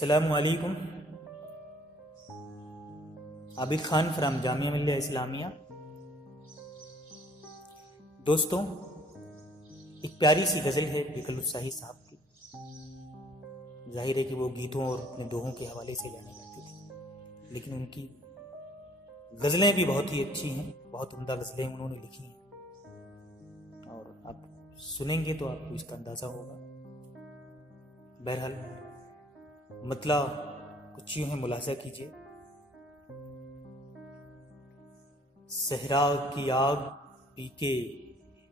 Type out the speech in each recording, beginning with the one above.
अस्सलामु अलैकुम। आबिद खान फ्राम जामिया मिल्लिया इस्लामिया। दोस्तों, एक प्यारी सी गज़ल है बेकल उत्साही साहब की। जाहिर है कि वो गीतों और अपने दोहों के हवाले से जाने जाते थे, लेकिन उनकी गज़लें भी बहुत ही अच्छी हैं, बहुत उम्दा गज़लें उन्होंने लिखी हैं और आप सुनेंगे तो आपको इसका अंदाज़ा होगा। बहरहाल मतलब कुछ यूं है, मुलाजा कीजिए। सहरा की आग पी के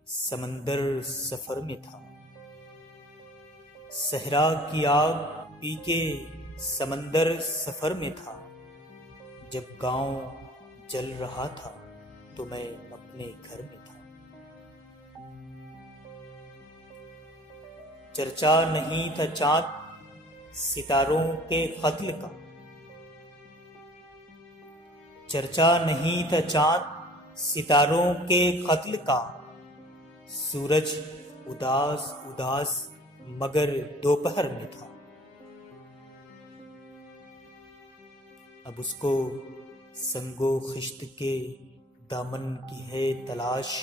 समंदर सफर में था, सहरा की आग पी के समंदर सफर में था। जब गांव जल रहा था तो मैं अपने घर में था। चर्चा नहीं था चांद सितारों के कत्ल का, चर्चा नहीं था चांद सितारों के कत्ल का। सूरज उदास उदास मगर दोपहर में था। अब उसको संगो खिश्त के दामन की है तलाश,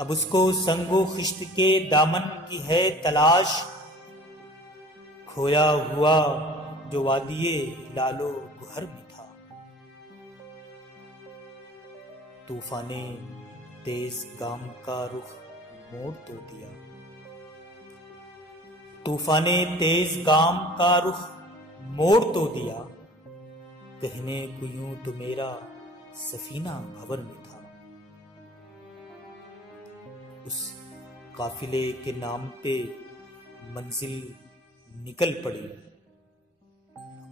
अब उसको संगो खिश्त के दामन की है तलाश। खोया हुआ जो वादिये लालो गुहर में था। तूफाने तेज गाम का रुख मोड़ तो दिया, तूफाने तेज गाम का रुख मोड़ तो दिया। कहने को यूं तो मेरा सफीना भंवर में था। उस काफिले के नाम पे मंजिल निकल पड़ी,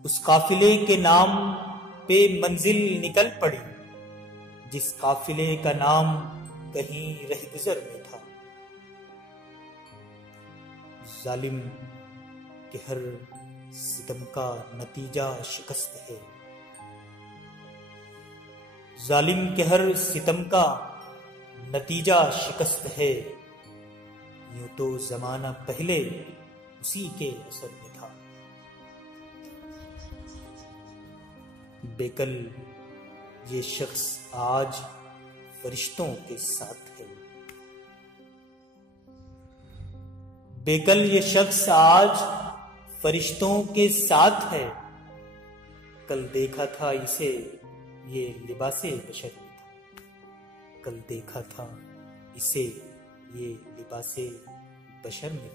उस काफिले के नाम पे मंजिल निकल पड़ी। जिस काफिले का नाम कहीं रहगुजर में था। जालिम के हर सितम का नतीजा शिकस्त है, जालिम के हर सितम का नतीजा शिकस्त है। यूं तो जमाना पहले उसी के असर में था। बेकल ये शख्स आज फरिश्तों के साथ है, बेकल ये शख्स आज फरिश्तों के साथ है। कल देखा था इसे ये लिबासे बशर में था, कल देखा था इसे ये लिबासे बशर में।